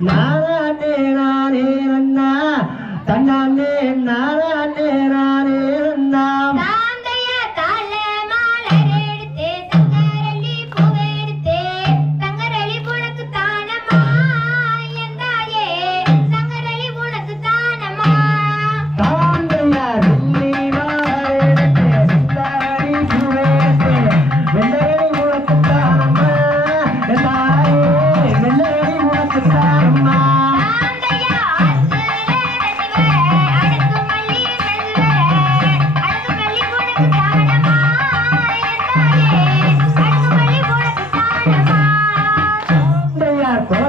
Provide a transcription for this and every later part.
Ja. that.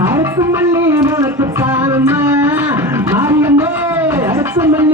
அழைத்து மல்லி உனக்கு தானம்மா மாரியம்மே அழைத்து மல்லி